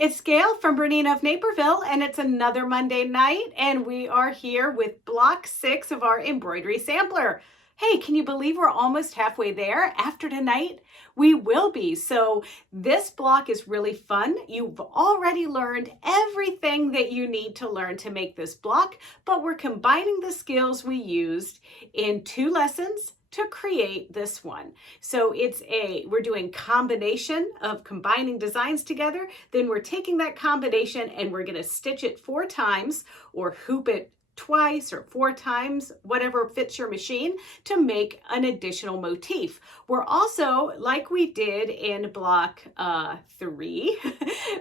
it's Gayle from BERNINA of Naperville, and it's another Monday night, and we are here with block 6 of our embroidery sampler. Hey, can you believe we're almost halfway there? After tonight, we will be. So this block is really fun. You've already learned everything that you need to learn to make this block, but we're combining the skills we used in 2 lessons to create this one. So we're doing combination of combining designs together, then we're taking that combination and we're gonna stitch it 4 times or hoop it twice or 4 times, whatever fits your machine, to make an additional motif. We're also, like we did in block 3,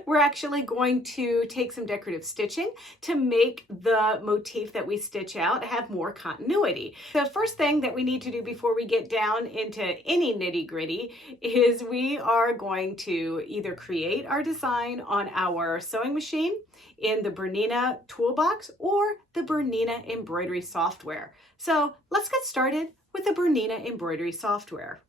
we're actually going to take some decorative stitching to make the motif that we stitch out have more continuity. The first thing that we need to do before we get down into any nitty-gritty is we are going to either create our design on our sewing machine in the BERNINA Toolbox or the BERNINA Embroidery Software. So let's get started with the BERNINA Embroidery Software.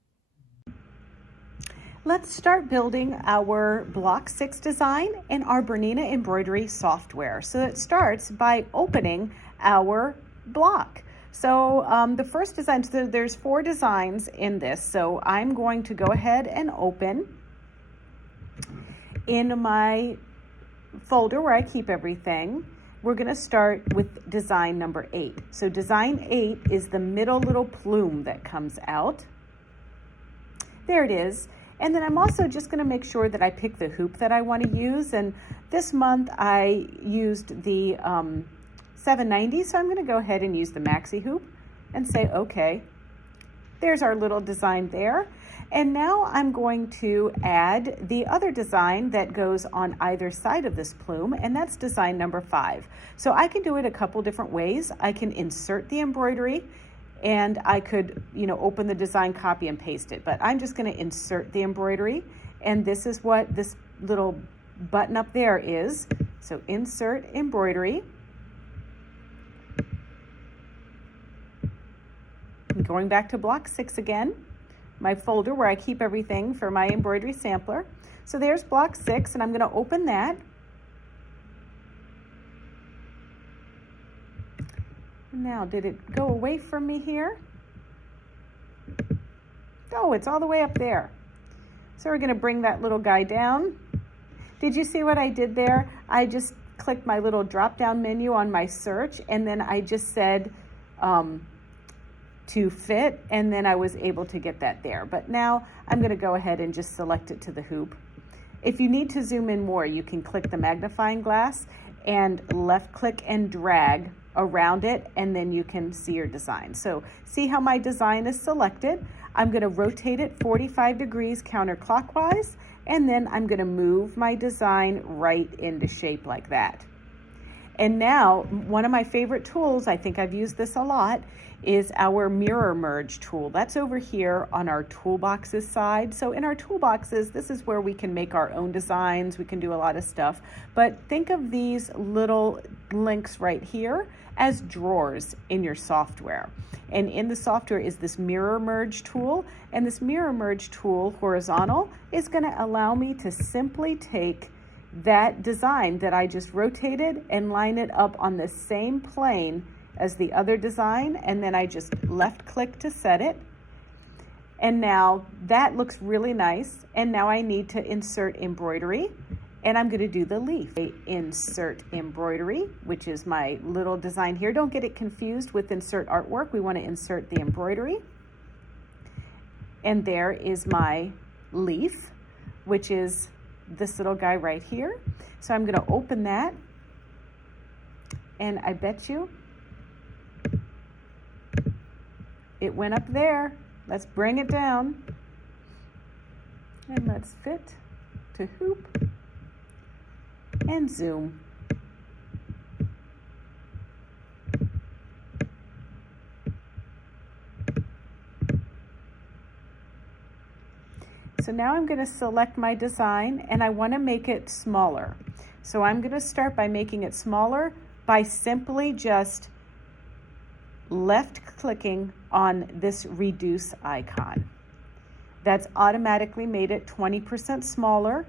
Let's start building our block 6 design in our BERNINA Embroidery Software. So it starts by opening our block. So the first design, so there's 4 designs in this. So I'm going to go ahead and open in my folder where I keep everything. We're going to start with design number 8. So design 8 is the middle little plume that comes out. There it is. And then I'm also just going to make sure that I pick the hoop that I want to use. And this month I used the 790, so I'm going to go ahead and use the maxi hoop and say okay. There's our little design there. And now I'm going to add the other design that goes on either side of this plume, and that's design number 5. So I can do it a couple different ways. I can insert the embroidery, and I could, open the design, copy and paste it, but I'm just going to insert the embroidery, and this is what this little button up there is. So insert embroidery. Going back to block 6 again, my folder where I keep everything for my embroidery sampler. So there's block 6, and I'm going to open that. Now, did it go away from me here? Oh, it's all the way up there. So we're going to bring that little guy down. Did you see what I did there? I just clicked my little drop-down menu on my search, and then I just said to fit, and then I was able to get that there. But now I'm going to go ahead and just select it to the hoop. If you need to zoom in more, you can click the magnifying glass and left click and drag around it, and then you can see your design. So see how my design is selected. I'm going to rotate it 45 degrees counterclockwise, and then I'm going to move my design right into shape like that. And now, one of my favorite tools, I think I've used this a lot, is our mirror merge tool. That's over here on our toolboxes side. So in our toolboxes, this is where we can make our own designs. We can do a lot of stuff. But think of these little links right here as drawers in your software. And in the software is this mirror merge tool. And this mirror merge tool, horizontal, is going to allow me to simply take that design that I just rotated and line it up on the same plane as the other design, and then I just left click to set it. And now that looks really nice. And now I need to insert embroidery, and I'm going to do the leaf. Insert embroidery, which is my little design here. Don't get it confused with insert artwork. We want to insert the embroidery. And there is my leaf, which is this little guy right here. So I'm going to open that, and I bet you it went up there. Let's bring it down, and let's fit to hoop and zoom. So now I'm going to select my design, and I want to make it smaller. So I'm going to start by making it smaller by simply just left clicking on this reduce icon. That's automatically made it 20% smaller,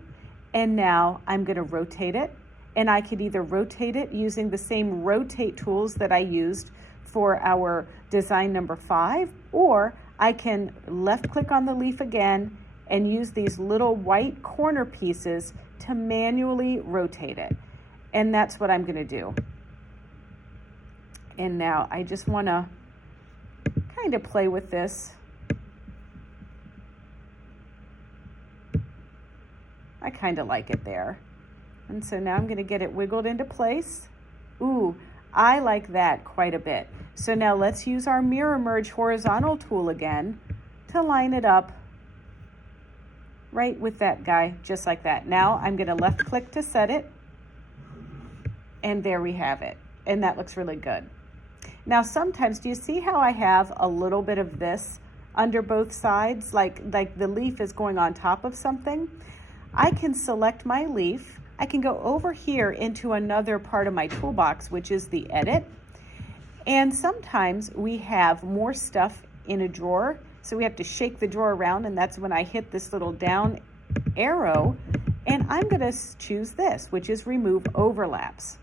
And now I'm going to rotate it, and I could either rotate it using the same rotate tools that I used for our design number 5, or I can left click on the leaf again and use these little white corner pieces to manually rotate it. And that's what I'm going to do. And now I just want to kind of play with this. I kind of like it there. And so now I'm going to get it wiggled into place. Ooh, I like that quite a bit. So now let's use our mirror merge horizontal tool again to line it up right with that guy, just like that. Now I'm going to left click to set it. And there we have it. And that looks really good. Now sometimes, do you see how I have a little bit of this under both sides? Like the leaf is going on top of something. I can select my leaf. I can go over here into another part of my toolbox, which is the edit. And sometimes we have more stuff in a drawer, so we have to shake the drawer around, and that's when I hit this little down arrow, and I'm going to choose this, which is remove overlaps.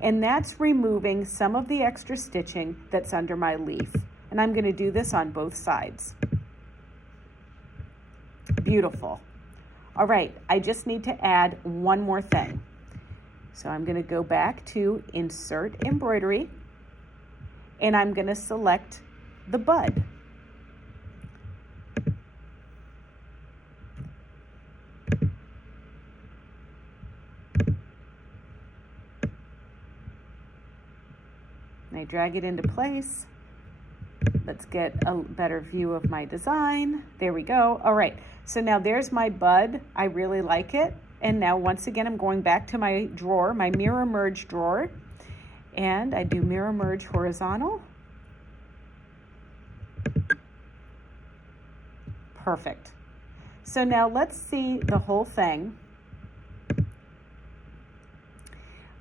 And that's removing some of the extra stitching that's under my leaf. And I'm going to do this on both sides. Beautiful. All right, I just need to add one more thing. So I'm going to go back to Insert Embroidery, and I'm going to select the bud. And I drag it into place. Let's get a better view of my design. There we go. All right, so now there's my bud. I really like it. And now once again, I'm going back to my drawer, my mirror merge drawer, and I do mirror merge horizontal. Perfect. So now let's see the whole thing.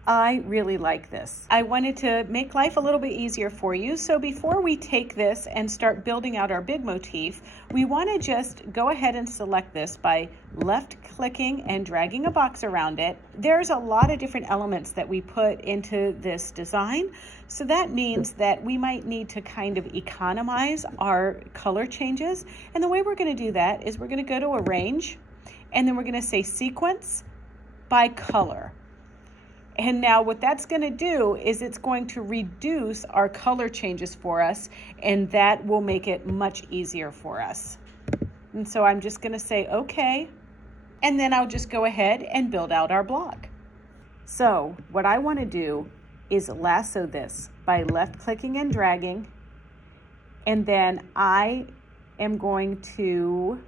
I really like this. I wanted to make life a little bit easier for you. So before we take this and start building out our big motif, we want to just go ahead and select this by left clicking and dragging a box around it. There's a lot of different elements that we put into this design. So that means that we might need to kind of economize our color changes. And the way we're going to do that is we're going to go to Arrange, and then we're going to say Sequence by Color. And now what that's going to do is it's going to reduce our color changes for us, and that will make it much easier for us. And so I'm just going to say okay, and then I'll just go ahead and build out our block. So what I want to do is lasso this by left clicking and dragging, and then I am going to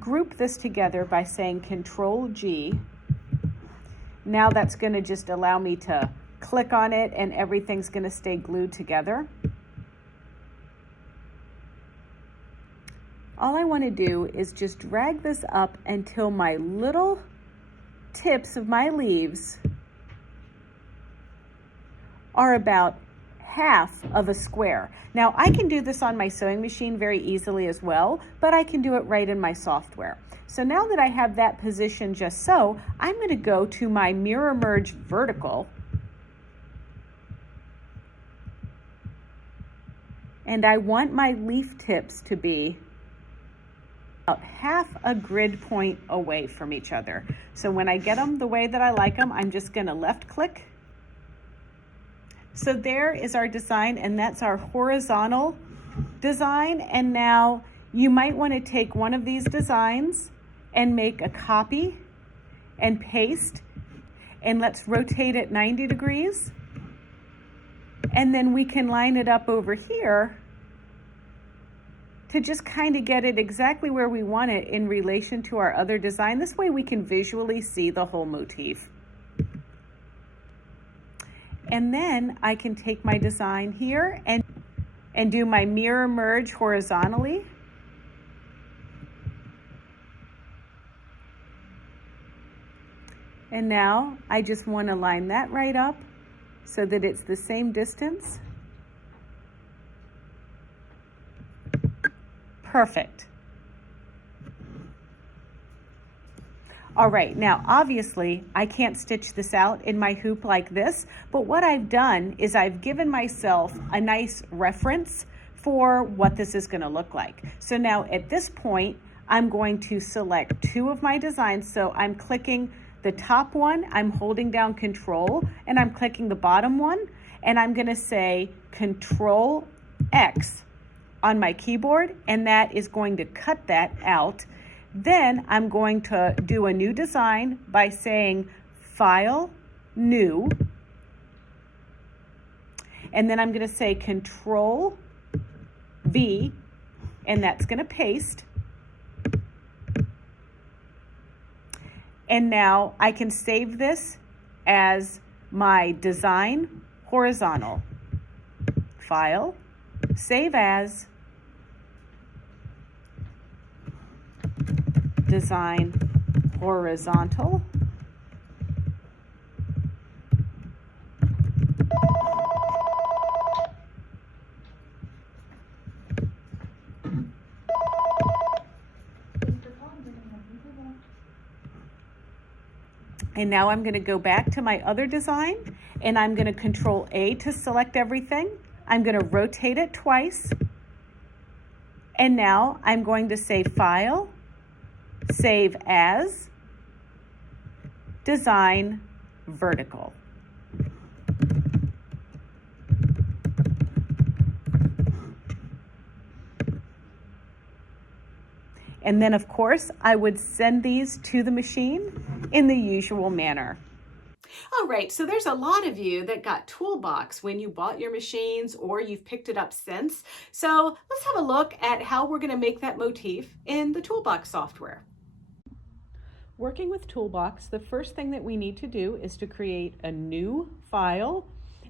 group this together by saying Control G. Now that's going to just allow me to click on it, and everything's going to stay glued together. All I want to do is just drag this up until my little tips of my leaves are about half of a square. Now I can do this on my sewing machine very easily as well, but I can do it right in my software. So now that I have that position just so, I'm going to go to my mirror merge vertical, and I want my leaf tips to be about half a grid point away from each other. So when I get them the way that I like them, I'm just going to left click. So there is our design, and that's our horizontal design. And now you might want to take one of these designs and make a copy and paste, and let's rotate it 90 degrees. And then we can line it up over here to just kind of get it exactly where we want it in relation to our other design. This way we can visually see the whole motif. And then I can take my design here and do my mirror merge horizontally. And now I just want to line that right up so that it's the same distance. Perfect. All right, now obviously I can't stitch this out in my hoop like this, but what I've done is I've given myself a nice reference for what this is going to look like. So now at this point, I'm going to select two of my designs. So I'm clicking the top one, I'm holding down Control, and I'm clicking the bottom one, and I'm going to say Control X on my keyboard, and that is going to cut that out. Then I'm going to do a new design by saying File, New, and then I'm going to say Control V, and that's going to paste. And now I can save this as my design horizontal. File, save as, design horizontal. And now I'm going to go back to my other design, and I'm going to Control A to select everything. I'm going to rotate it twice. And now I'm going to say File, Save As, Design Vertical. And then, of course, I would send these to the machine in the usual manner. All right, so there's a lot of you that got Toolbox when you bought your machines or you've picked it up since. So let's have a look at how we're going to make that motif in the Toolbox software. Working with Toolbox, the first thing that we need to do is to create a new file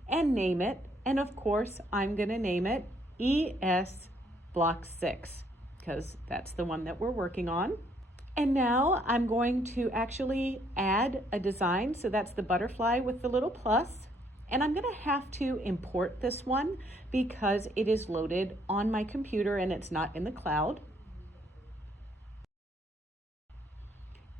and name it. And of course, I'm going to name it ES Block 6. Because that's the one that we're working on. And now I'm going to actually add a design. So that's the butterfly with the little plus. And I'm going to have to import this one because it is loaded on my computer and it's not in the cloud.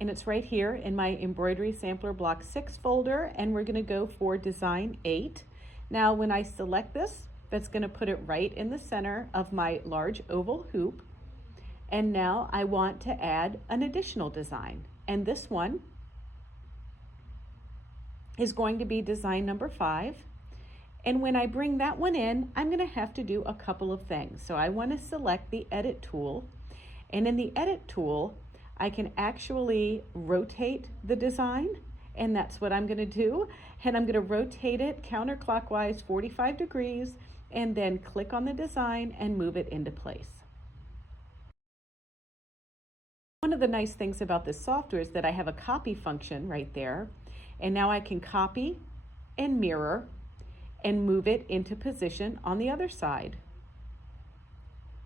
And it's right here in my Embroidery Sampler Block 6 folder, and we're going to go for Design 8. Now when I select this, that's going to put it right in the center of my large oval hoop. And now I want to add an additional design. And this one is going to be design number 5. And when I bring that one in, I'm going to have to do a couple of things. So I want to select the Edit tool. And in the Edit tool, I can actually rotate the design. And that's what I'm going to do. And I'm going to rotate it counterclockwise 45 degrees and then click on the design and move it into place. One of the nice things about this software is that I have a copy function right there, and now I can copy and mirror and move it into position on the other side.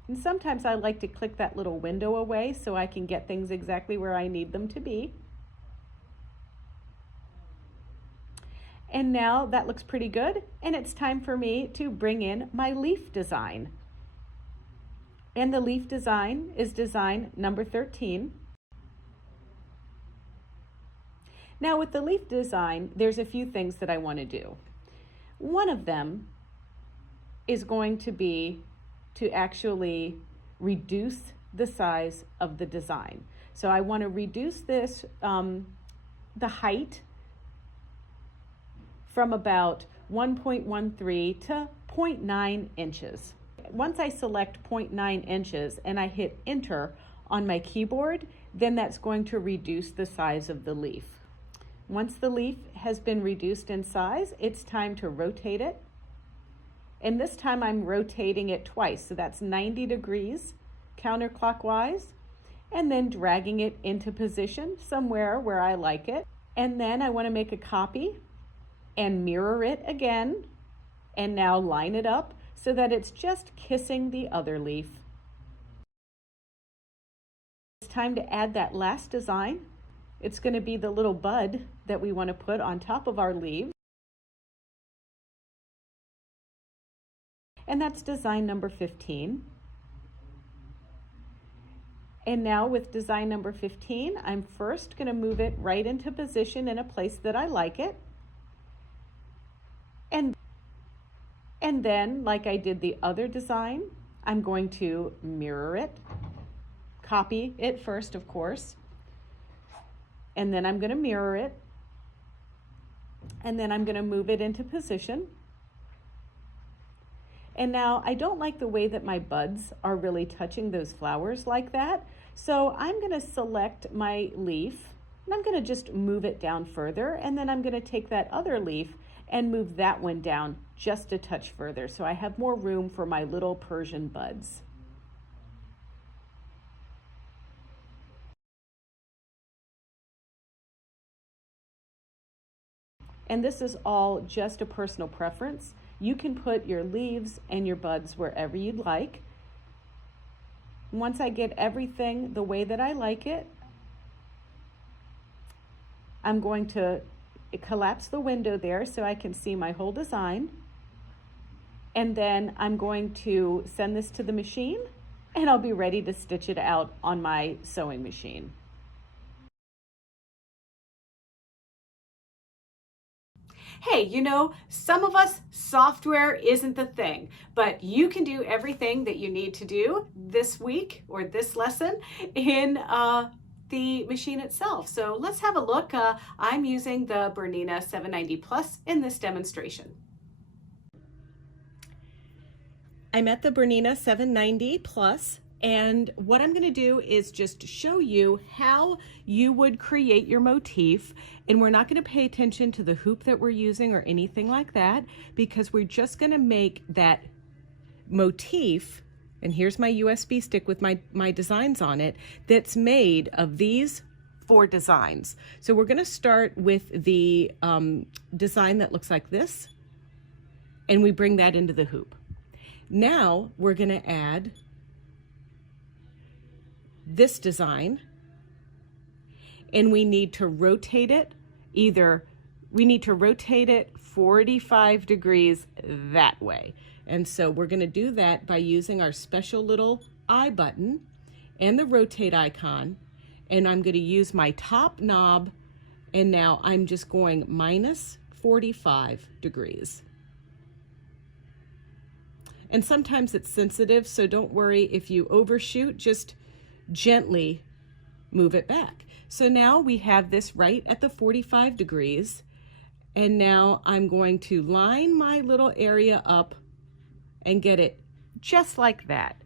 And sometimes I like to click that little window away so I can get things exactly where I need them to be. And now that looks pretty good, and it's time for me to bring in my leaf design. And the leaf design is design number 13. Now with the leaf design, there's a few things that I want to do. One of them is going to be to actually reduce the size of the design. So I want to reduce this, the height from about 1.13 to 0.9 inches. Once I select 0.9 inches and I hit enter on my keyboard, then that's going to reduce the size of the leaf. Once the leaf has been reduced in size, it's time to rotate it. And this time I'm rotating it twice, so that's 90 degrees counterclockwise, and then dragging it into position somewhere where I like it. And then I want to make a copy and mirror it again, and now line it up so that it's just kissing the other leaf. It's time to add that last design. It's going to be the little bud that we want to put on top of our leaves. And that's design number 15. And now with design number 15, I'm first going to move it right into position in a place that I like it. And then, like I did the other design, I'm going to mirror it, copy it first, of course, and then I'm going to mirror it, and then I'm going to move it into position. And now I don't like the way that my buds are really touching those flowers like that, so I'm going to select my leaf, and I'm going to just move it down further, and then I'm going to take that other leaf and move that one down just a touch further, so I have more room for my little Persian buds. And this is all just a personal preference. You can put your leaves and your buds wherever you'd like. Once I get everything the way that I like it, I'm going to collapse the window there so I can see my whole design. And then I'm going to send this to the machine, and I'll be ready to stitch it out on my sewing machine. Hey, you know, some of us, software isn't the thing, but you can do everything that you need to do this week or this lesson in the machine itself. So let's have a look. I'm using the BERNINA 790 Plus in this demonstration. I'm at the BERNINA 790 Plus, and what I'm going to do is just show you how you would create your motif, and we're not going to pay attention to the hoop that we're using or anything like that, because we're just going to make that motif, and here's my USB stick with my designs on it, that's made of these 4 designs. So we're going to start with the design that looks like this, and we bring that into the hoop. Now we're going to add this design, and we need to rotate it. We need to rotate it 45 degrees that way. And so we're going to do that by using our special little I button and the rotate icon. And I'm going to use my top knob, and now I'm just going minus 45 degrees. And sometimes it's sensitive, so don't worry if you overshoot, just gently move it back. So now we have this right at the 45 degrees, and now I'm going to line my little area up and get it just like that.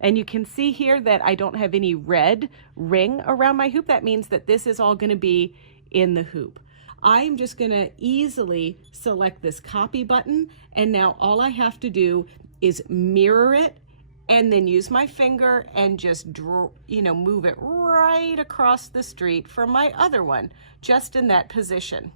And you can see here that I don't have any red ring around my hoop. That means that this is all going to be in the hoop. I'm just going to easily select this copy button, and now all I have to do is mirror it and then use my finger and just move it right across the street from my other one, just in that position.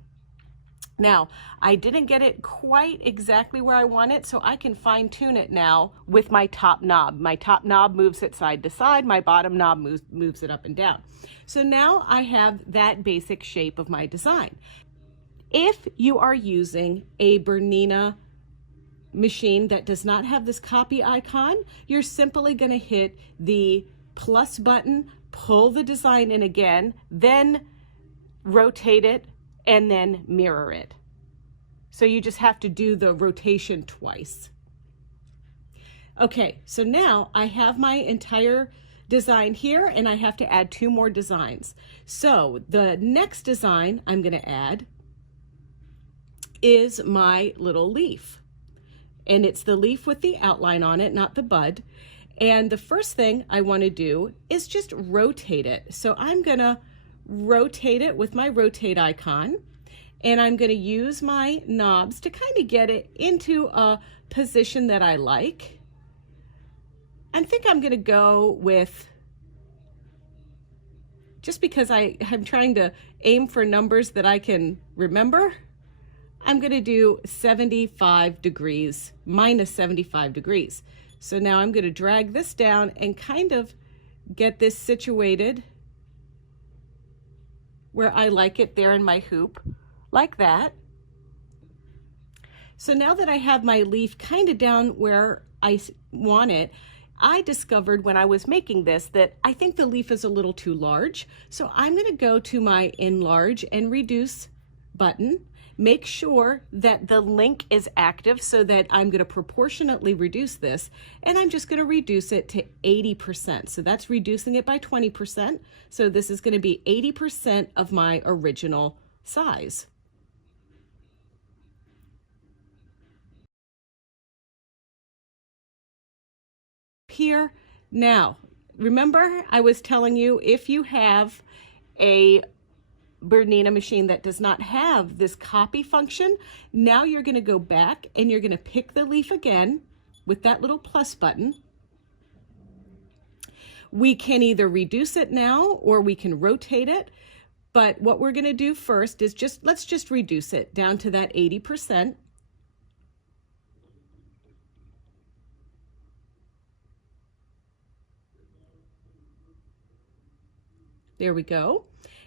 Now, I didn't get it quite exactly where I want it, so I can fine tune it now with my top knob. My top knob moves it side to side, my bottom knob moves it up and down. So now I have that basic shape of my design. If you are using a BERNINA machine that does not have this copy icon, you're simply going to hit the plus button, pull the design in again, then rotate it, and then mirror it. So you just have to do the rotation twice. Okay, so now I have my entire design here, and I have to add 2 more designs. So the next design I'm going to add is my little leaf. And it's the leaf with the outline on it, not the bud. And the first thing I want to do is just rotate it. So I'm going to rotate it with my rotate icon, and I'm going to use my knobs to kind of get it into a position that I like. I think I'm going to go with, just because I'm trying to aim for numbers that I can remember, I'm going to do 75 degrees, minus 75 degrees. So now I'm going to drag this down and kind of get this situated where I like it there in my hoop, like that. So now that I have my leaf kind of down where I want it, I discovered when I was making this that I think the leaf is a little too large. So I'm going to go to my enlarge and reduce button. Make sure that the link is active so that I'm going to proportionately reduce this, and I'm just going to reduce it to 80%. So that's reducing it by 20%. So this is going to be 80% of my original size. Here, now, remember I was telling you if you have a BERNINA machine that does not have this copy function, now you're going to go back and you're going to pick the leaf again with that little plus button. We can either reduce it now or we can rotate it, but what we're going to do first is let's just reduce it down to that 80%. There we go.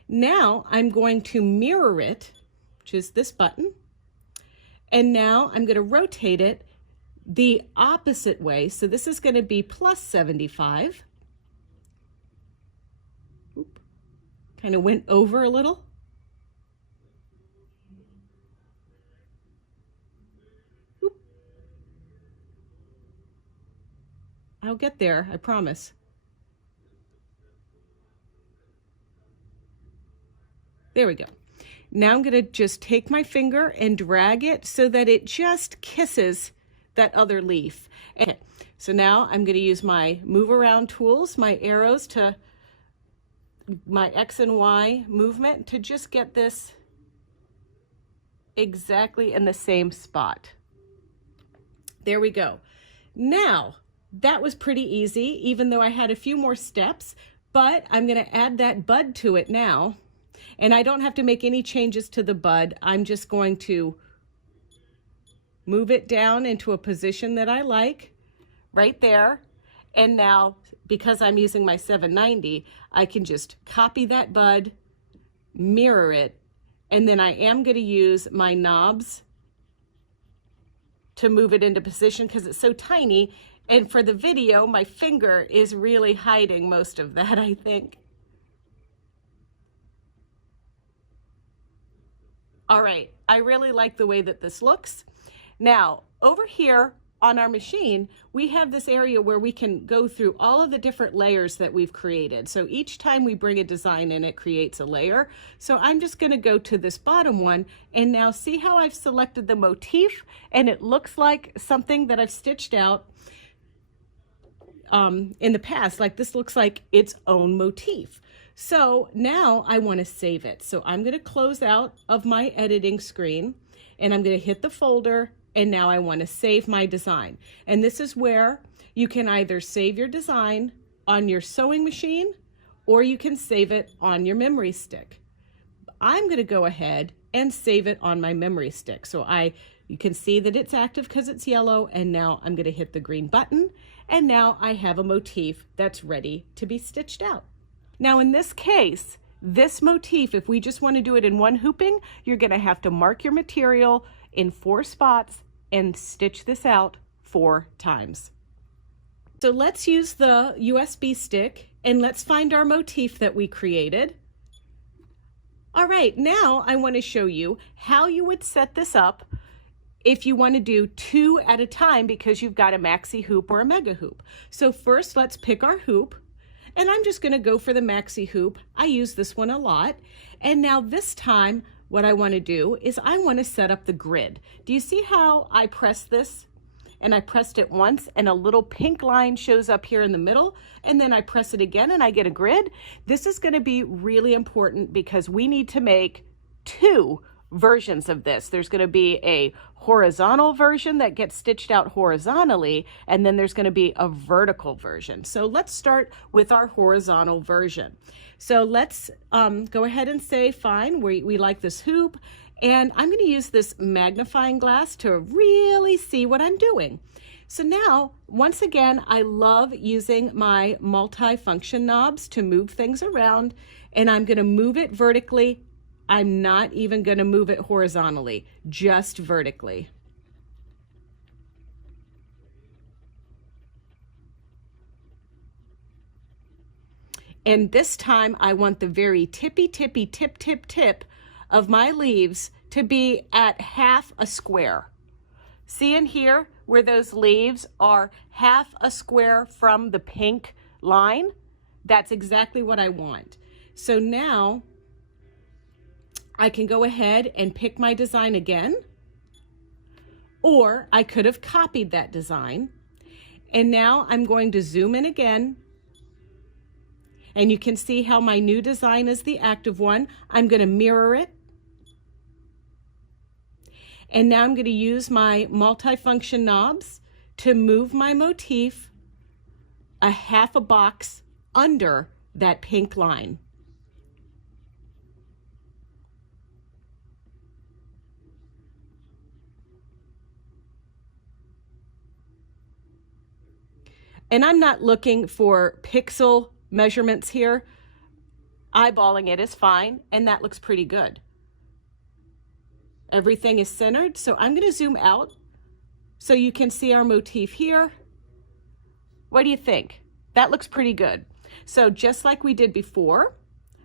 Now I'm going to mirror it, which is this button, and now I'm going to rotate it the opposite way. So this is going to be plus 75. Oop. Kind of went over a little. Oop. I'll get there, I promise. There we go. Now I'm going to just take my finger and drag it so that it just kisses that other leaf. Okay, so now I'm going to use my move around tools, my arrows to my X and Y movement to just get this exactly in the same spot. There we go. Now, that was pretty easy, even though I had a few more steps, but I'm going to add that bud to it now. And I don't have to make any changes to the bud. I'm just going to move it down into a position that I like, right there. And now, because I'm using my 790, I can just copy that bud, mirror it, and then I am going to use my knobs to move it into position because it's so tiny. And for the video, my finger is really hiding most of that, I think. All right, I really like the way that this looks. Now, over here on our machine, we have this area where we can go through all of the different layers that we've created. So each time we bring a design in, it creates a layer. So I'm just gonna go to this bottom one and now see how I've selected the motif, and it looks like something that I've stitched out in the past. Like this looks like its own motif. So now I want to save it. So I'm going to close out of my editing screen and I'm going to hit the folder, and now I want to save my design. And this is where you can either save your design on your sewing machine or you can save it on your memory stick. I'm going to go ahead and save it on my memory stick. So you can see that it's active because it's yellow, and now I'm going to hit the green button, and now I have a motif that's ready to be stitched out. Now in this case, this motif, if we just want to do it in one hooping, you're going to have to mark your material in 4 spots and stitch this out 4 times. So let's use the USB stick and let's find our motif that we created. All right, now I want to show you how you would set this up if you want to do 2 at a time because you've got a maxi hoop or a mega hoop. So first, let's pick our hoop. And I'm just going to go for the maxi hoop. I use this one a lot. And now this time, what I want to do is I want to set up the grid. Do you see how I press this? And I pressed it once and a little pink line shows up here in the middle. And then I press it again and I get a grid. This is going to be really important because we need to make 2 versions of this. There's going to be a horizontal version that gets stitched out horizontally, and then there's going to be a vertical version. So let's start with our horizontal version. So let's go ahead and say, fine, we like this hoop, and I'm going to use this magnifying glass to really see what I'm doing. So now, once again, I love using my multi-function knobs to move things around, and I'm going to move it vertically. I'm not even going to move it horizontally, just vertically. And this time I want the very tippy tip of my leaves to be at half a square. See in here where those leaves are half a square from the pink line? That's exactly what I want. So now I can go ahead and pick my design again, or I could have copied that design. And now I'm going to zoom in again, and you can see how my new design is the active one. I'm going to mirror it. And now I'm going to use my multifunction knobs to move my motif a half a box under that pink line. And I'm not looking for pixel measurements here. Eyeballing it is fine, and that looks pretty good. Everything is centered, so I'm going to zoom out so you can see our motif here. What do you think? That looks pretty good. So just like we did before,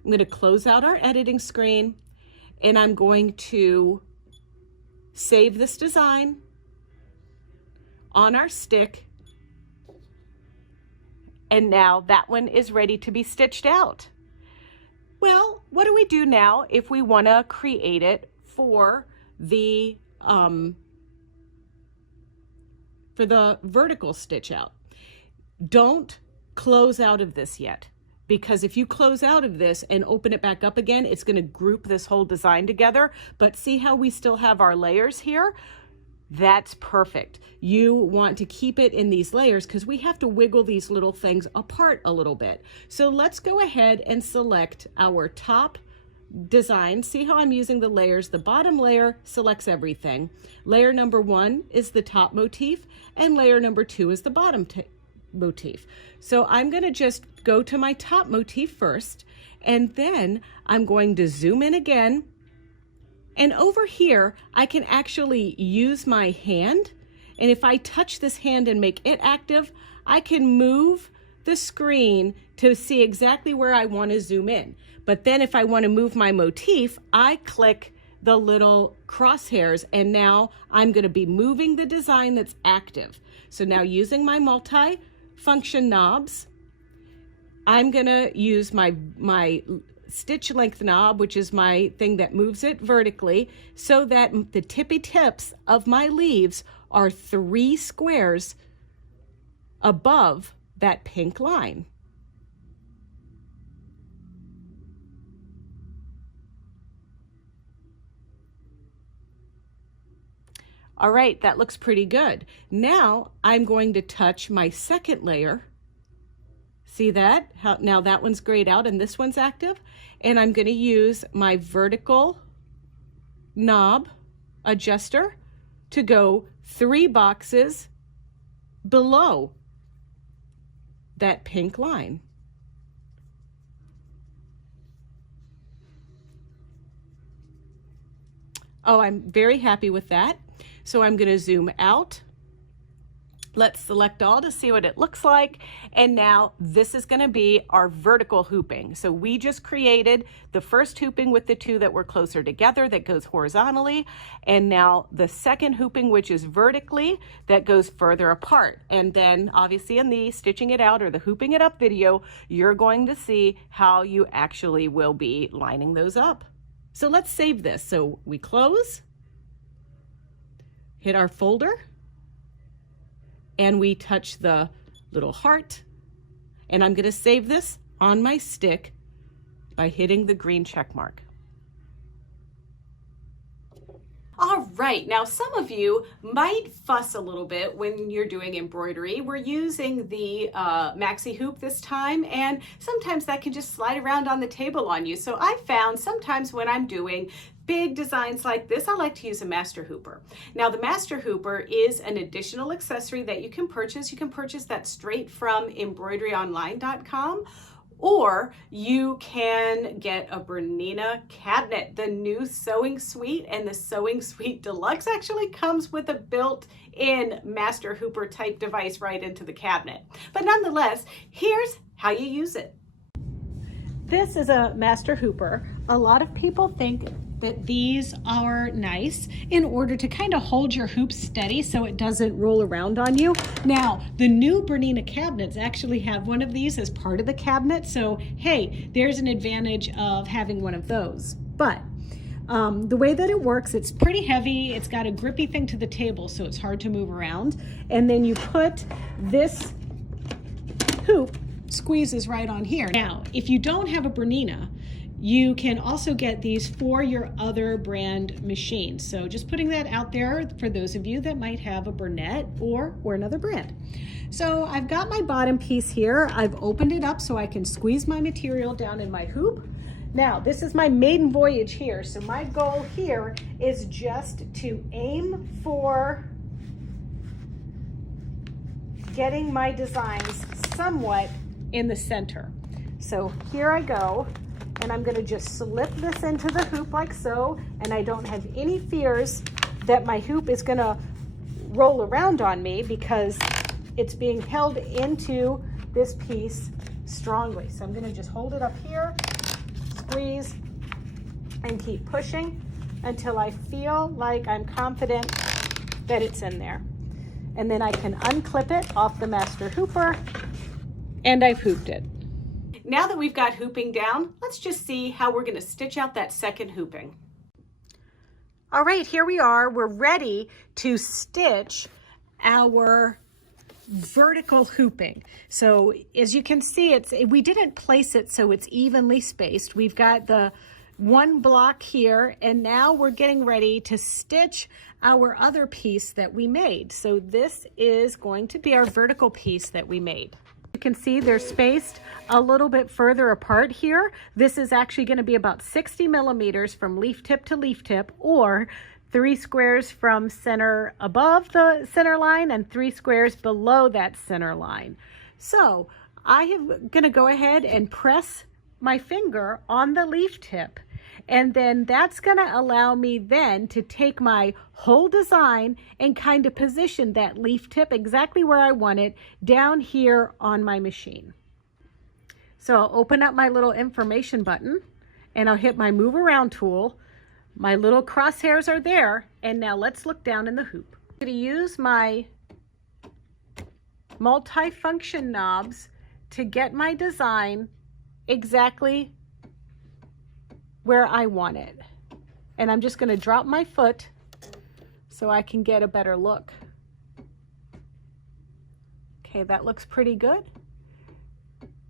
I'm going to close out our editing screen, and I'm going to save this design on our stick. And now that one is ready to be stitched out. Well, what do we do now if we want to create it for the vertical stitch out? Don't close out of this yet, because if you close out of this and open it back up again, it's going to group this whole design together. But see how we still have our layers here? That's perfect. You want to keep it in these layers because we have to wiggle these little things apart a little bit. So let's go ahead and select our top design. See how I'm using the layers? The bottom layer selects everything. Layer number 1 is the top motif, and layer number 2 is the bottom motif. So I'm going to just go to my top motif first, and then I'm going to zoom in again. And over here, I can actually use my hand. And if I touch this hand and make it active, I can move the screen to see exactly where I want to zoom in. But then if I want to move my motif, I click the little crosshairs, and now I'm going to be moving the design that's active. So now using my multi-function knobs, I'm going to use my stitch length knob, which is my thing that moves it vertically, so that the tippy tips of my leaves are 3 squares above that pink line. All right, that looks pretty good. Now I'm going to touch my second layer. See that? Now that one's grayed out and this one's active. And I'm going to use my vertical knob adjuster to go 3 boxes below that pink line. Oh, I'm very happy with that. So I'm going to zoom out. Let's select all to see what it looks like. And now this is going to be our vertical hooping. So we just created the first hooping with the 2 that were closer together that goes horizontally. And now the second hooping, which is vertically, that goes further apart. And then obviously in the stitching it out or the hooping it up video, you're going to see how you actually will be lining those up. So let's save this. So we close, hit our folder, and we touch the little heart, and I'm going to save this on my stick by hitting the green check mark. All right, now some of you might fuss a little bit when you're doing embroidery. We're using the maxi hoop this time, and sometimes that can just slide around on the table on you. So I found sometimes when I'm doing big designs like this, I like to use a master hooper. Now the master hooper is an additional accessory that you can purchase. You can purchase that straight from embroideryonline.com. Or you can get a BERNINA cabinet. The new Sewing Suite and the Sewing Suite Deluxe actually comes with a built-in master hooper type device right into the cabinet. But nonetheless, here's how you use it. This is a master hooper. A lot of people think that these are nice in order to kind of hold your hoop steady so it doesn't roll around on you. Now, the new Bernina cabinets actually have one of these as part of the cabinet, so hey, there's an advantage of having one of those. But the way that it works, it's pretty heavy. It's got a grippy thing to the table, so it's hard to move around. And then you put this hoop, squeezes right on here. Now, if you don't have a Bernina, you can also get these for your other brand machines. So just putting that out there for those of you that might have a Bernette or another brand. So I've got my bottom piece here. I've opened it up so I can squeeze my material down in my hoop. Now, this is my maiden voyage here. So my goal here is just to aim for getting my designs somewhat in the center. So here I go, and I'm gonna just slip this into the hoop like so, and I don't have any fears that my hoop is gonna roll around on me because it's being held into this piece strongly. So I'm gonna just hold it up here, squeeze, and keep pushing until I feel like I'm confident that it's in there. And then I can unclip it off the master hooper, and I've hooped it. Now that we've got hooping down, let's just see how we're gonna stitch out that second hooping. All right, here we are. We're ready to stitch our vertical hooping. So as you can see, we didn't place it so it's evenly spaced. We've got the one block here, and now we're getting ready to stitch our other piece that we made. So this is going to be our vertical piece that we made. You can see they're spaced a little bit further apart here. This is actually going to be about 60 millimeters from leaf tip to leaf tip, or 3 squares from center above the center line and 3 squares below that center line. So I am going to go ahead and press my finger on the leaf tip, and then that's going to allow me then to take my whole design and kind of position that leaf tip exactly where I want it down here on my machine. So I'll open up my little information button, and I'll hit my move around tool. My little crosshairs are there, and now let's look down in the hoop. I'm going to use my multi-function knobs to get my design exactly where I want it. And I'm just going to drop my foot so I can get a better look. Okay, that looks pretty good.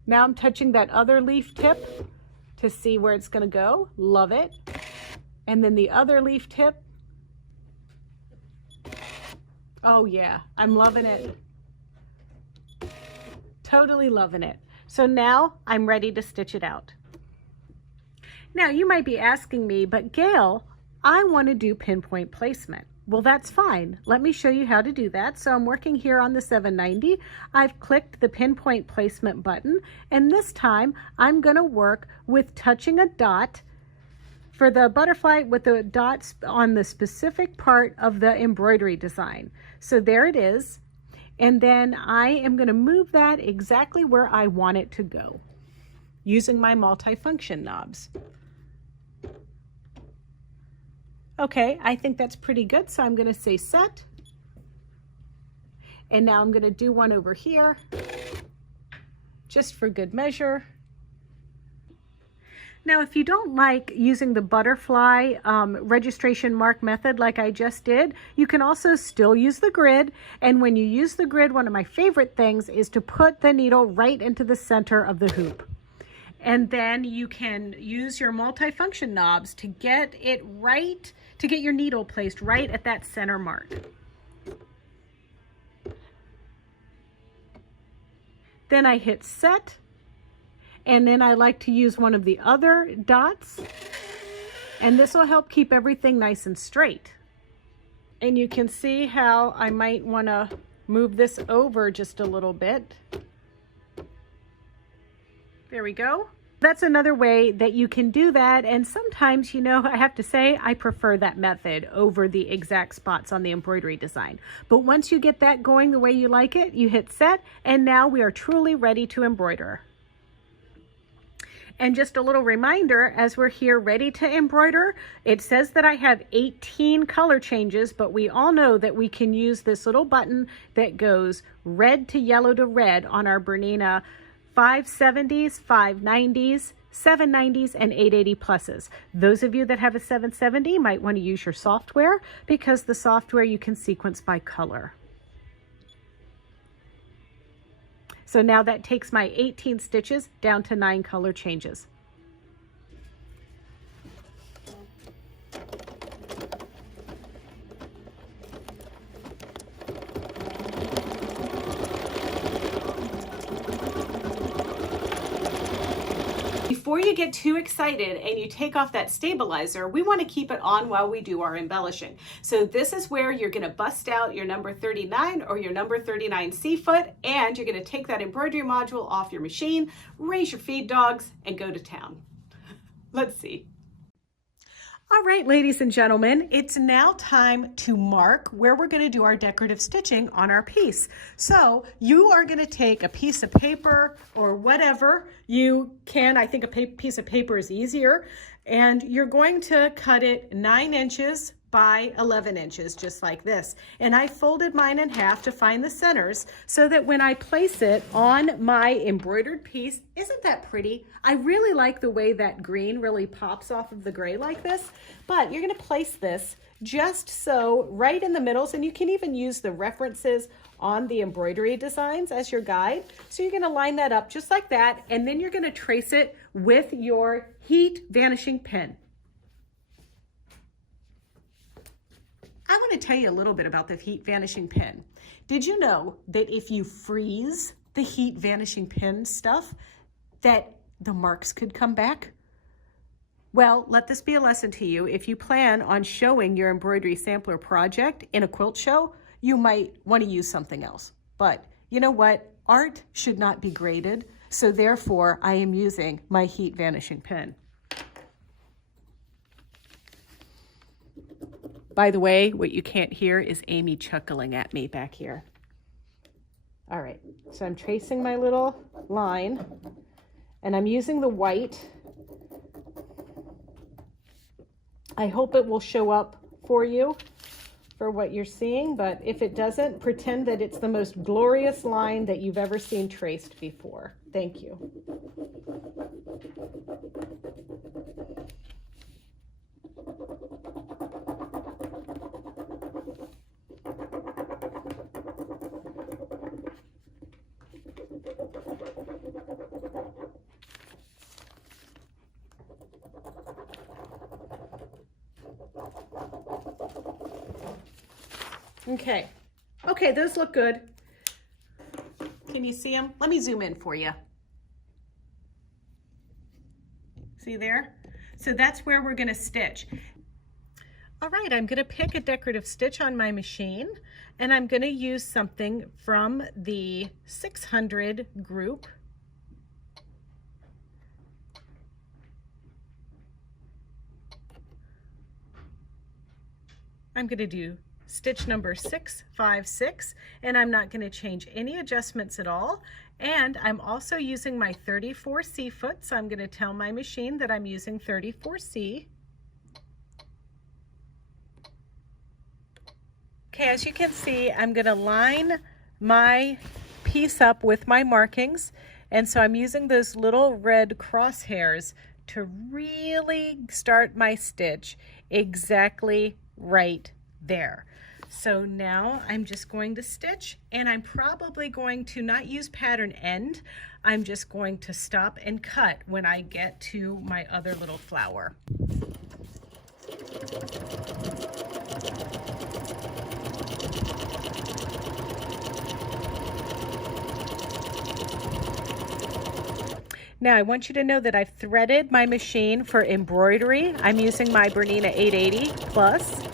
Now I'm touching that other leaf tip to see where it's going to go. Love it. And then the other leaf tip. Oh yeah, I'm loving it. Totally loving it. So now I'm ready to stitch it out. Now you might be asking me, but Gayle, I want to do pinpoint placement. Well, that's fine. Let me show you how to do that. So I'm working here on the 790. I've clicked the pinpoint placement button, and this time I'm going to work with touching a dot for the butterfly with the dots on the specific part of the embroidery design. So there it is. And then I am going to move that exactly where I want it to go using my multifunction knobs. Okay, I think that's pretty good. So I'm going to say set. And now I'm going to do one over here just for good measure. Now, if you don't like using the butterfly registration mark method like I just did, you can also still use the grid. And when you use the grid, one of my favorite things is to put the needle right into the center of the hoop. And then you can use your multifunction knobs to get it right, to get your needle placed right at that center mark. Then I hit set. And then I like to use one of the other dots, and this will help keep everything nice and straight. And you can see how I might want to move this over just a little bit. There we go. That's another way that you can do that. And sometimes, you know, I have to say, I prefer that method over the exact spots on the embroidery design. But once you get that going the way you like it, you hit set, and now we are truly ready to embroider. And just a little reminder, as we're here ready to embroider, it says that I have 18 color changes, but we all know that we can use this little button that goes red to yellow to red on our Bernina 570s, 590s, 790s, and 880 pluses. Those of you that have a 770 might want to use your software, because the software you can sequence by color. So now that takes my 18 stitches down to 9 color changes. Before you get too excited and you take off that stabilizer, we want to keep it on while we do our embellishing. So this is where you're going to bust out your number 39 or your number 39 C-foot, and you're going to take that embroidery module off your machine, raise your feed dogs, and go to town. Let's see. All right, ladies and gentlemen, it's now time to mark where we're going to do our decorative stitching on our piece. So you are going to take a piece of paper or whatever you can. I think a piece of paper is easier. And you're going to cut it 9 inches by 11 inches, just like this. And I folded mine in half to find the centers so that when I place it on my embroidered piece, isn't that pretty? I really like the way that green really pops off of the gray like this, but you're gonna place this just so right in the middles, and you can even use the references on the embroidery designs as your guide. So you're gonna line that up just like that, and then you're gonna trace it with your heat vanishing pen. I want to tell you a little bit about the heat vanishing pen. Did you know that if you freeze the heat vanishing pen stuff, that the marks could come back? Well, let this be a lesson to you. If you plan on showing your embroidery sampler project in a quilt show, you might want to use something else. But you know what? Art should not be graded. So therefore, I am using my heat vanishing pen. By the way, what you can't hear is Amy chuckling at me back here. All right, so I'm tracing my little line, and I'm using the white. I hope it will show up for you for what you're seeing, but if it doesn't, pretend that it's the most glorious line that you've ever seen traced before. Thank you. Okay, those look good. Can you see them? Let me zoom in for you. See there? So that's where we're going to stitch. All right, I'm going to pick a decorative stitch on my machine, and I'm going to use something from the 600 group. I'm going to do stitch number 656, and I'm not going to change any adjustments at all. And I'm also using my 34C foot, so I'm going to tell my machine that I'm using 34C. Okay, as you can see, I'm going to line my piece up with my markings, and so I'm using those little red crosshairs to really start my stitch exactly right there. So now I'm just going to stitch, and I'm probably going to not use pattern end. I'm just going to stop and cut when I get to my other little flower. Now I want you to know that I've threaded my machine for embroidery. I'm using my BERNINA 880 Plus.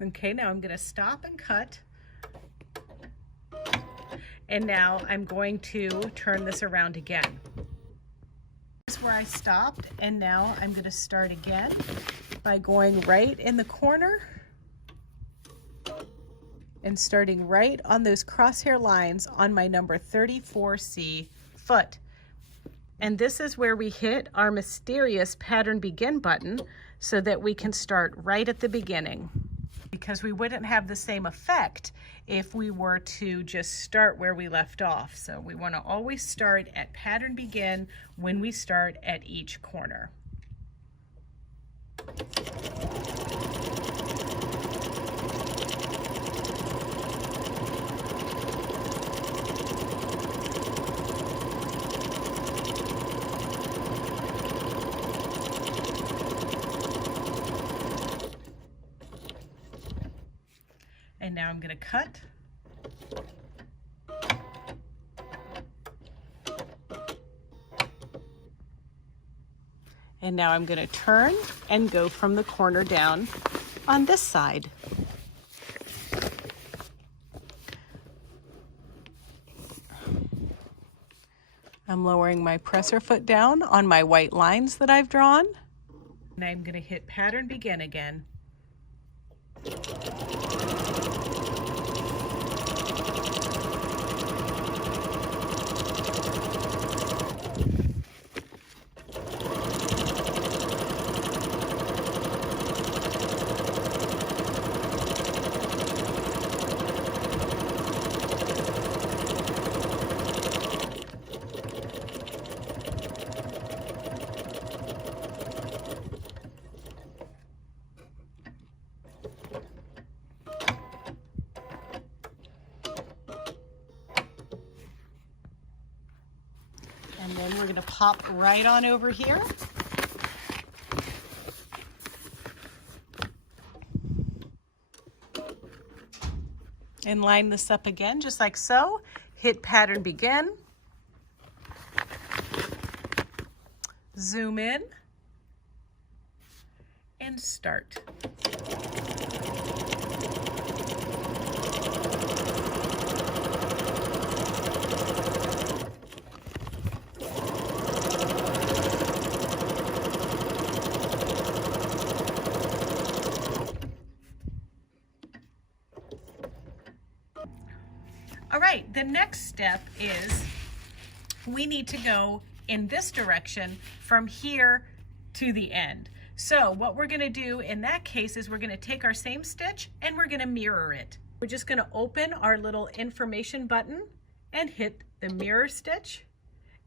Okay, now I'm going to stop and cut. And now I'm going to turn this around again. where I stopped, and now I'm going to start again by going right in the corner and starting right on those crosshair lines on my number 34C foot. And this is where we hit our mysterious pattern begin button so that we can start right at the beginning, because we wouldn't have the same effect if we were to just start where we left off. So we want to always start at pattern begin when we start at each corner. And now I'm going to cut. And now I'm going to turn and go from the corner down on this side. I'm lowering my presser foot down on my white lines that I've drawn. And I'm going to hit pattern begin again. And then we're going to pop right on over here. And line this up again, just like so. Hit pattern begin. Zoom in. And start. All right, the next step is we need to go in this direction from here to the end. So what we're going to do in that case is we're going to take our same stitch and we're going to mirror it. We're just going to open our little information button and hit the mirror stitch.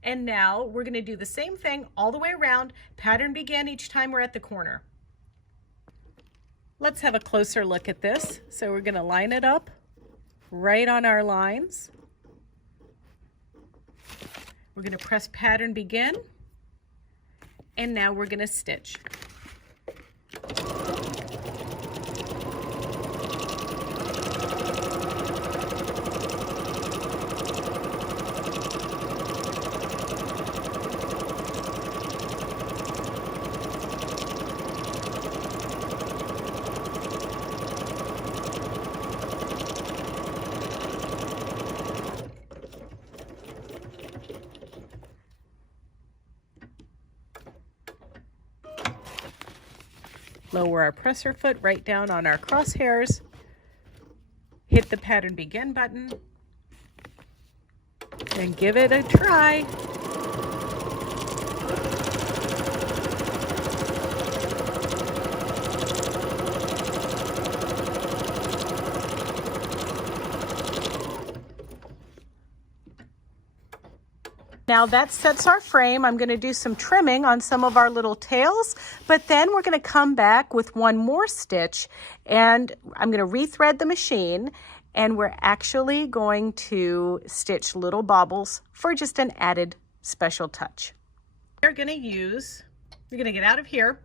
And now we're going to do the same thing all the way around, pattern begin each time we're at the corner. Let's have a closer look at this. So we're going to line it up right on our lines. We're going to press pattern begin, and now we're going to stitch. Lower our presser foot right down on our crosshairs, hit the pattern begin button, and give it a try. Now that sets our frame. I'm going to do some trimming on some of our little tails, but then we're going to come back with one more stitch, and I'm going to rethread the machine, and we're actually going to stitch little bobbles for just an added special touch. We're going to get out of here,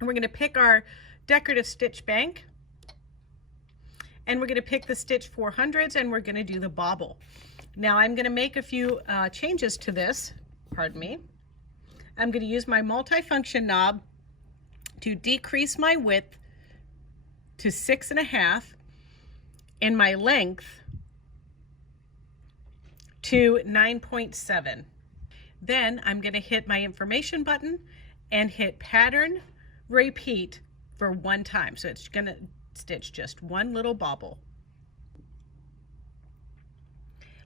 and we're going to pick our decorative stitch bank, and we're going to pick the stitch 400s, and we're going to do the bobble. Now I'm going to make a few changes to this, pardon me. I'm going to use my multifunction knob to decrease my width to 6.5 and my length to 9.7. Then I'm going to hit my information button and hit pattern repeat for one time. So it's going to stitch just one little bobble.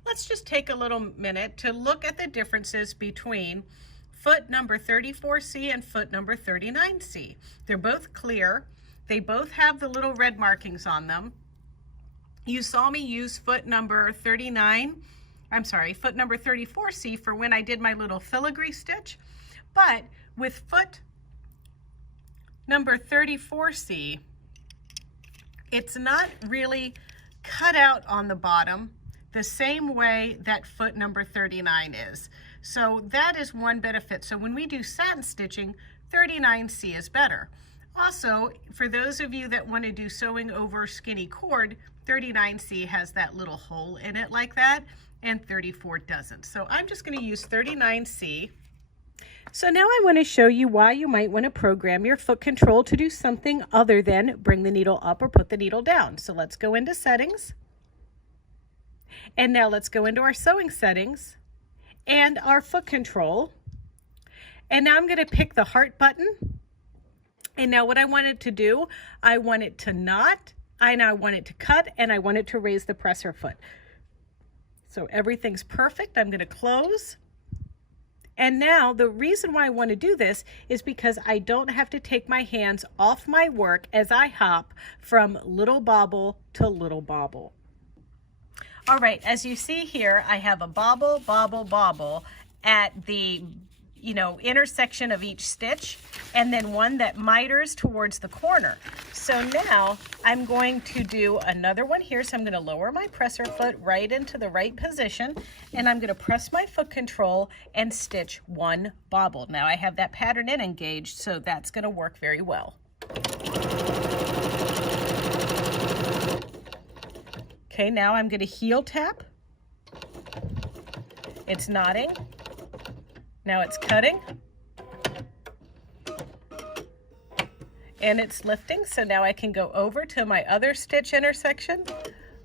Let's just take a little minute to look at the differences between foot number 34C and foot number 39C. They're both clear. They both have the little red markings on them. You saw me use foot number 34C for when I did my little filigree stitch. But with foot number 34C, it's not really cut out on the bottom the same way that foot number 39 is. So that is one benefit. So when we do satin stitching, 39C is better. Also, for those of you that want to do sewing over skinny cord, 39C has that little hole in it like that, and 34 doesn't. So I'm just going to use 39C. So now I want to show you why you might want to program your foot control to do something other than bring the needle up or put the needle down. So let's go into settings. And now let's go into our sewing settings and our foot control. And now I'm going to pick the heart button. And now what I wanted to do, I want it to knot, and I want it to cut, and I want it to raise the presser foot. So everything's perfect. I'm going to close. And now the reason why I want to do this is because I don't have to take my hands off my work as I hop from little bobble to little bobble. All right, as you see here, I have a bobble, bobble, bobble at the intersection of each stitch, and then one that miters towards the corner. So now I'm going to do another one here. So I'm going to lower my presser foot right into the right position, and I'm going to press my foot control and stitch one bobble. Now I have that pattern in engaged, so that's going to work very well. Okay, now I'm going to heel tap. It's knotting. Now it's cutting. And it's lifting, so now I can go over to my other stitch intersection,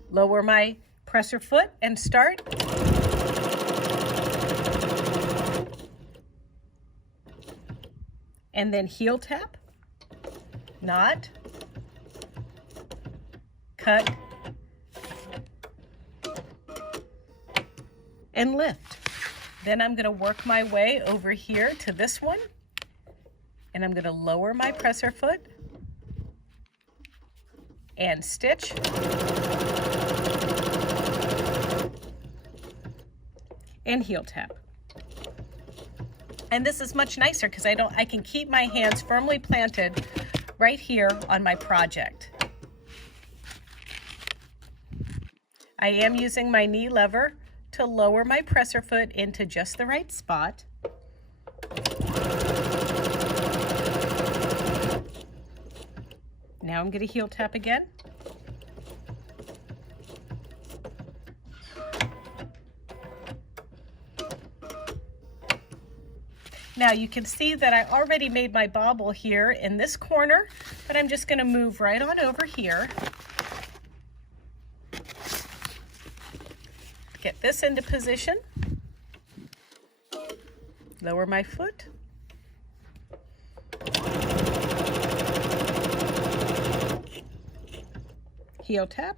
lower my presser foot and start. And then heel tap, knot, cut, and lift. Then I'm going to work my way over here to this one, and I'm going to lower my presser foot and stitch. And heel tap. And this is much nicer because I can keep my hands firmly planted right here on my project. I am using my knee lever to lower my presser foot into just the right spot. Now I'm going to heel tap again. Now you can see that I already made my bobble here in this corner, but I'm just going to move right on over here. Get this into position. Lower my foot. Heel tap.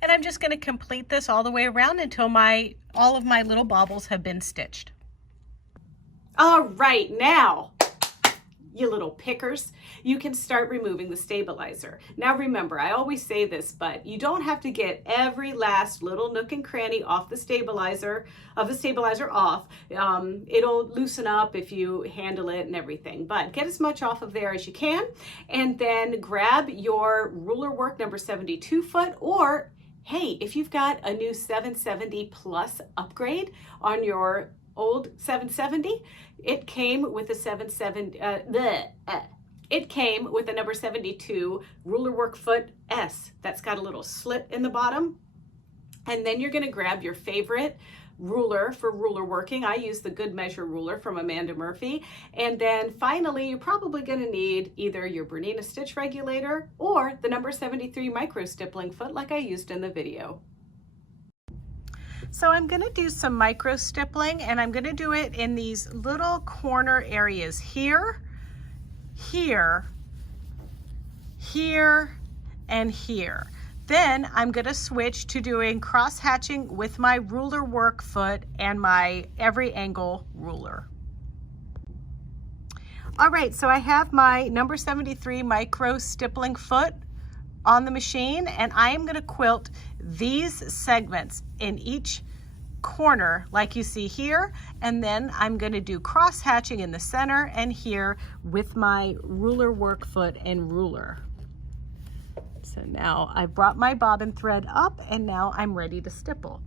And I'm just going to complete this all the way around until all of my little bobbles have been stitched. All right, now you little pickers, you can start removing the stabilizer. Now remember, I always say this, but you don't have to get every last little nook and cranny off the stabilizer, off. It'll loosen up if you handle it and everything, but get as much off of there as you can, and then grab your ruler work number 72 foot, or hey, if you've got a new 770 plus upgrade on your old 770, it came with a 770, it came with a number 72 ruler work foot S that's got a little slit in the bottom. And then you're gonna grab your favorite ruler for ruler working. I use the Good Measure ruler from Amanda Murphy. And then finally, you're probably gonna need either your Bernina stitch regulator or the number 73 micro stippling foot like I used in the video. So I'm going to do some micro stippling, and I'm going to do it in these little corner areas here, here, here, and here. Then I'm going to switch to doing cross hatching with my ruler work foot and my every angle ruler. All right, so I have my number 73 micro stippling foot on the machine, and I am going to quilt these segments in each corner like you see here, and then I'm going to do cross hatching in the center and here with my ruler work foot and ruler. So now I've brought my bobbin thread up, and now I'm ready to stipple.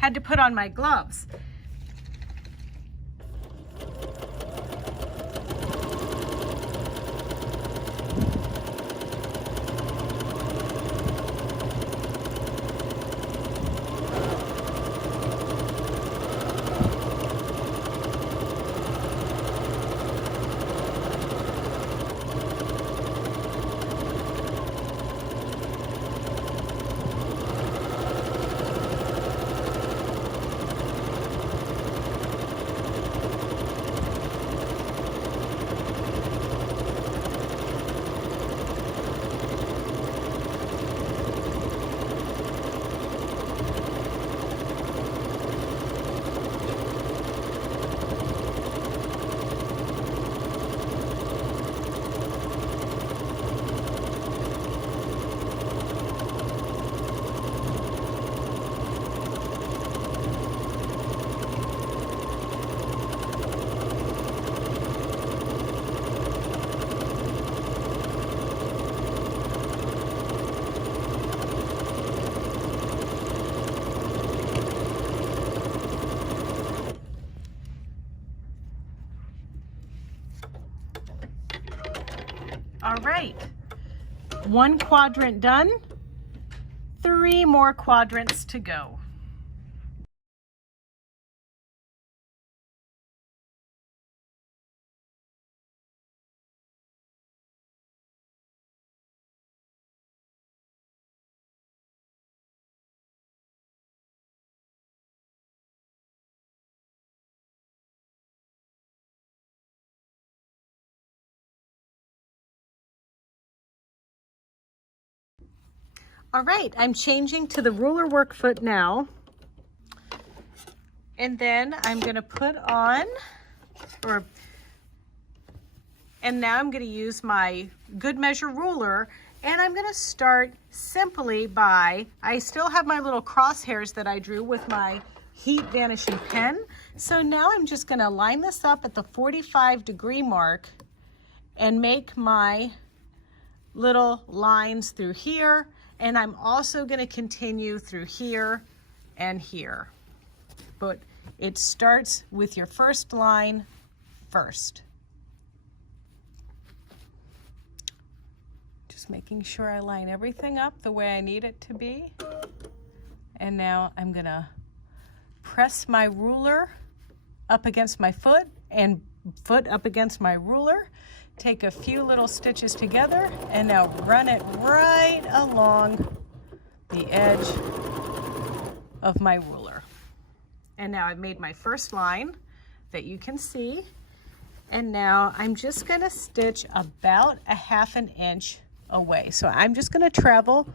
Had to put on my gloves. All right, one quadrant done, 3 more quadrants to go. All right, I'm changing to the ruler work foot now. And then I'm gonna put on, and now I'm gonna use my Good Measure ruler, and I'm gonna start simply by, I still have my little crosshairs that I drew with my heat vanishing pen. So now I'm just gonna line this up at the 45-degree mark and make my little lines through here. And I'm also going to continue through here and here. But it starts with your first line first. Just making sure I line everything up the way I need it to be. And now I'm gonna press my ruler up against my foot and foot up against my ruler. Take a few little stitches together and now run it right along the edge of my ruler. And now I've made my first line that you can see. And now I'm just gonna stitch about a 1/2 inch away. So I'm just gonna travel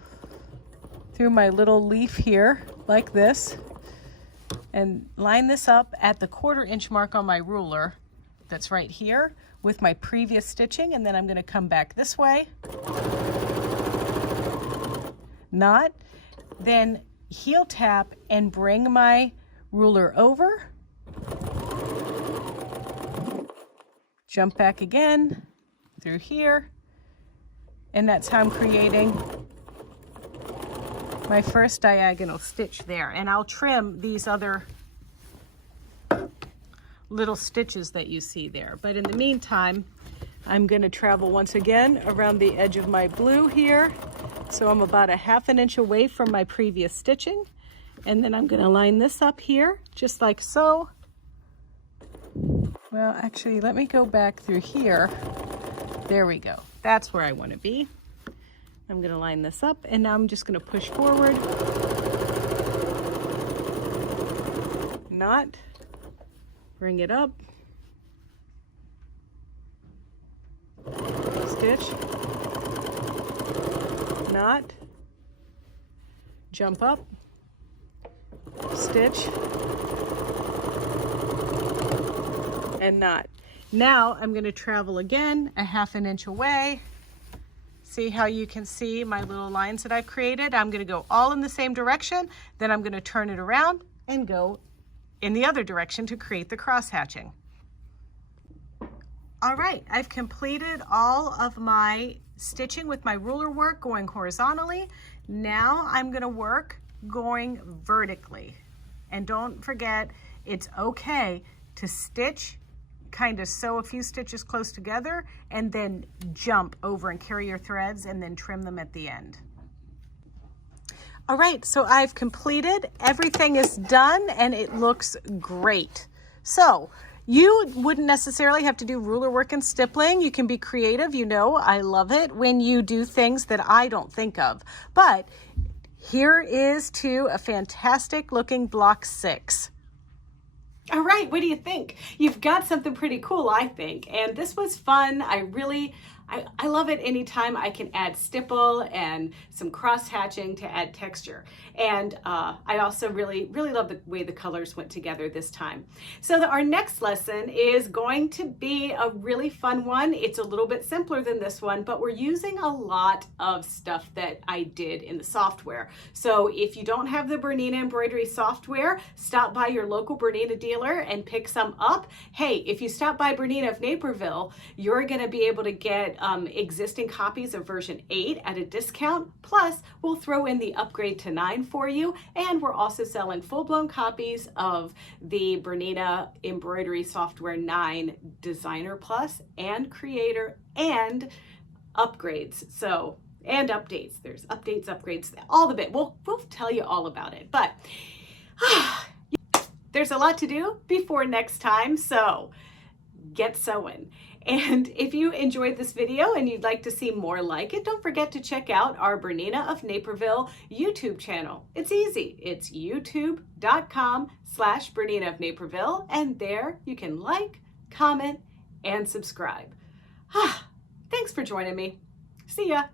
through my little leaf here like this and line this up at the 1/4 inch mark on my ruler that's right here with my previous stitching, and then I'm gonna come back this way, knot, then heel tap and bring my ruler over, jump back again through here, and that's how I'm creating my first diagonal stitch there. And I'll trim these other little stitches that you see there. But in the meantime, I'm going to travel once again around the edge of my blue here. So I'm about a 1/2 inch away from my previous stitching. And then I'm going to line this up here, just like so. Well, actually, let me go back through here. There we go. That's where I want to be. I'm going to line this up, and now I'm just going to push forward. Knot. Bring it up. Stitch. Knot. Jump up. Stitch. And knot. Now I'm going to travel again a 1/2 inch away. See how you can see my little lines that I've created? I'm going to go all in the same direction, then I'm going to turn it around and go in the other direction to create the cross hatching. All right, I've completed all of my stitching with my ruler work going horizontally. Now I'm going to work going vertically. And don't forget, it's okay to stitch, kind of sew a few stitches close together, and then jump over and carry your threads and then trim them at the end. All right, so I've completed, everything is done, and it looks great. So you wouldn't necessarily have to do ruler work and stippling. You can be creative. You know, I love it when you do things that I don't think of. But here is to a fantastic looking block 6. All right, what do you think? You've got something pretty cool, I think. And this was fun. I love it anytime I can add stipple and some cross hatching to add texture. And I also really love the way the colors went together this time. So our next lesson is going to be a really fun one. It's a little bit simpler than this one, but we're using a lot of stuff that I did in the software. So if you don't have the BERNINA Embroidery Software, stop by your local BERNINA dealer and pick some up. Hey, if you stop by BERNINA of Naperville, you're gonna be able to get existing copies of version 8 at a discount. Plus, we'll throw in the upgrade to 9 for you. And we're also selling full-blown copies of the BERNINA Embroidery Software 9 Designer Plus and Creator and upgrades. So, and updates. There's upgrades, all the bit. We'll tell you all about it. But there's a lot to do before next time. So get sewing. And if you enjoyed this video and you'd like to see more like it, don't forget to check out our BERNINA of Naperville YouTube channel. It's easy. It's youtube.com/BERNINA of Naperville, and there you can like, comment, and subscribe. Thanks for joining me. See ya.